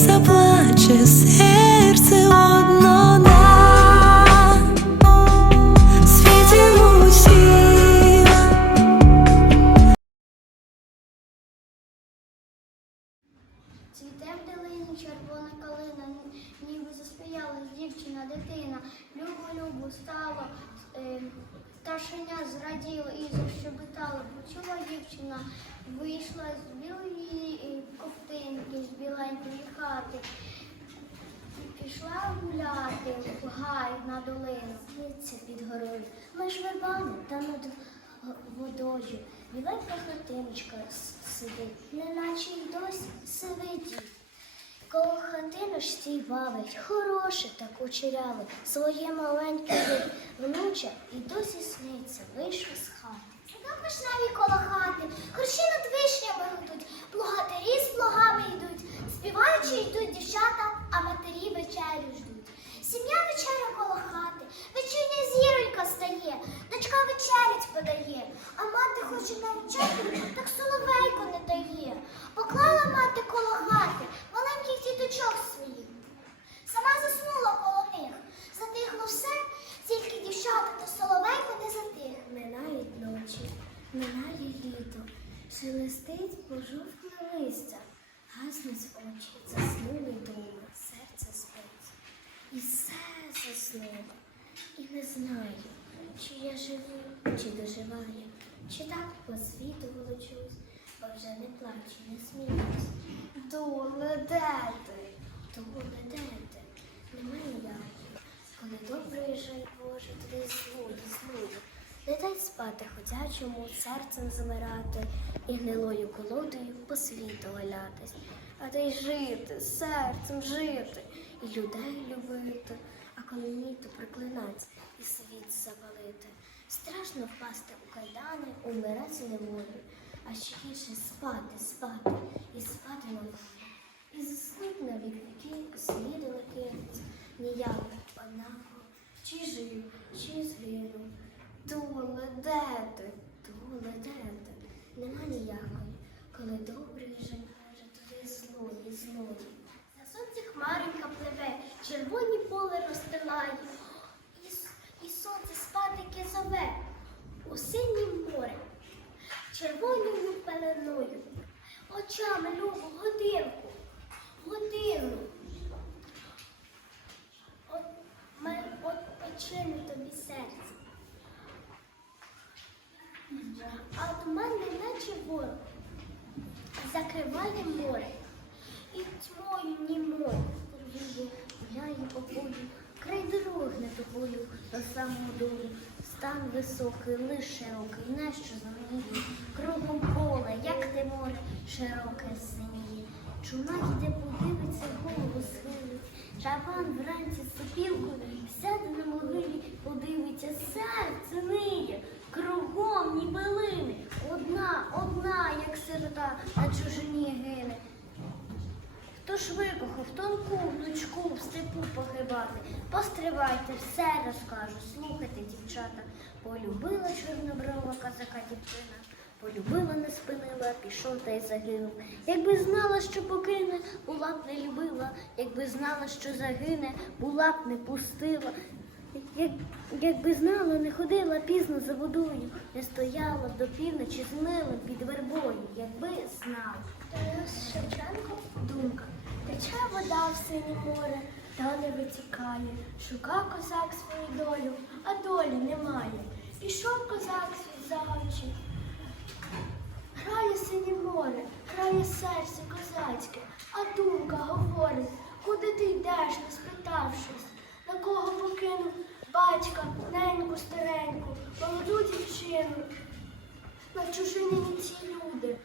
заплаче серце одно на світі усіх. Цвіте в долині червона калина, ніби заспіялась дівчина, дитина, Любо-любо стала. Е пташеня зраділо і защебетало. Почула дівчина, вийшла з білої ковтинки, з біленької хати. Пішла гуляти в гай на долину, Сниться під горою, меж вербами та над водою. Біленька хатиночка сидить, неначе й досі сивить. Коло хатиночці й бавить, хороше та кучеряве, своє маленьке внуча і досі сниться, вийшов з хати. Садок вишневі коло хати, корші над вишнями гудуть, плугатарі з плугами йдуть, співаючи йдуть дівчата, а матері вечерю ждуть. Сім'я вечеря коло хати, вечірня зіронька стає, дочка вечерять подає, а мати хоче навчати, так соловейко не дає. Поклала мати коло хати діточок своїх. Сама заснула коло них. Затихло все, тільки дівчата та соловейко не затих. Минають ночі, минає літо, шелестить пожовкле листя, гаснуть очі, заснули думи, серце спить. І все заснуло, і не знаю, чи я живу, чи доживаю, чи так по світу волочусь, бо вже не плачу, не сміюсь. Доле, де ти? Доле, де ти? Немає ніякої. Коли добрий жаль Боже, тобі злую, злую. Не дай спати ходячому, серцем замирати і гнилою колодою по світу валятись, а дай жити, серцем жити і людей любити, а коли ні, то проклинать і світ завалити. Страшно впасти у кайдани, умирати неволі, а ще гірше спати, спати і спати на. І заснуть на вік віки, сліду не кинуть, ніяк однаково, чи жив, чи згинув. Доле, де ти? Доле, де ти? Нема ніякої, коли добрий жаль каже, туди злої, злої. На сонці хмаринка пливе, червоні поле розстилає, і, с- і сонце спатики зове у синє море, червоною пеленою, очами любу годинку, годину. От, от очини тобі серце. А от мене наче ворог закриває море. І тьмою німою гуляє по полю, край дороги не тобою до самого дому. Стан високий, лиш широкий, нащо замніє, кругом поле, широке синіє. Чума йде подивиться, голову схилить. Шабан вранці з сопілкою сяде на могилі, подивиться, серце ниє, кругом ні билини. Одна, одна, як сирота, на чужині гине. Хто ж викохав тонку внучку в степу погибати? Постривайте, все розкажу, слухайте, дівчата. Полюбила чорноброва козака дівчина, полюбила, не спинила, пішов та й загинув. Якби знала, що покине, була б не любила, якби знала, що загине, була б не пустила. Як, якби знала, не ходила пізно за водою, не стояла до півночі з милим під вербою, якби знала. Тарас Шевченко думка. Тече вода в синє море, та не витікає. Шука козак свою долю, а долі немає. Пішов козак свій заючи. Грає синє море, серце козацьке, а думка говорить, куди ти йдеш, не спитавшись, на кого покинув батька, неньку стареньку, молоду дівчину. На чужині ні ці люди.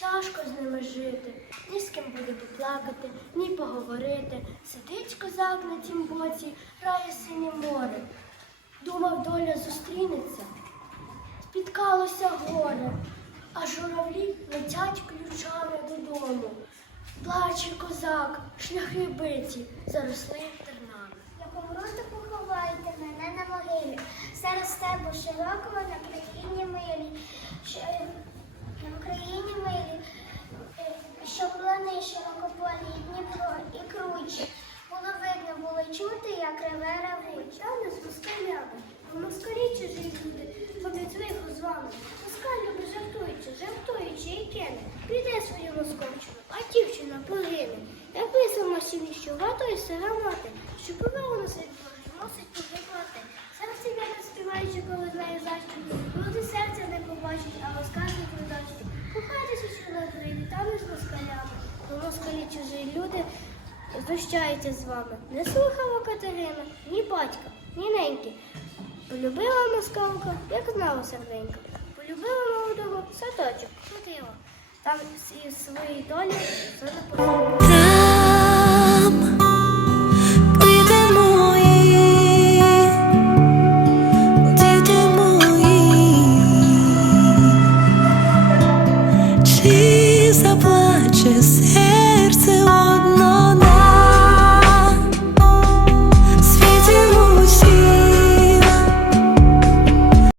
Тяжко з ними жити, ні з ким буде поплакати, ні поговорити. Сидить козак на тім боці, грає синє море. Думав, доля зустрінеться, спіткалося горе, а журавлі летять ключами додому. Плаче козак, шляхи биті, заросли тернами. Я помру, то поховайте мене на могилі, серед степу широкого на країні милі, на Україні милі, що плани широкополі, і Дніпро, і кручі. Було видно, було чути, як реве ревуть. А не з москалями, бо москалі чужі люди, ходять вихо з вами. Кине. Піде свою москочину, а дівчина погине. Як ви самостійні, що вато і сира мати, що повела на світ Божий, мусить погибати. Серце я не співаючи, коли знає защу. Люди серця не побачать, а розкажуть видачу. Кохайтеся, що на Україні, та не з москалями. Бо москалі чужі люди знущаються з вами. Не слухала Катерина, ні батька, ні неньки. Полюбила москалка, як знала серденька. Полюбила молодого садочок, ходила. Там і свої долі все. Там діти мої, діти мої, чи заплаче серце?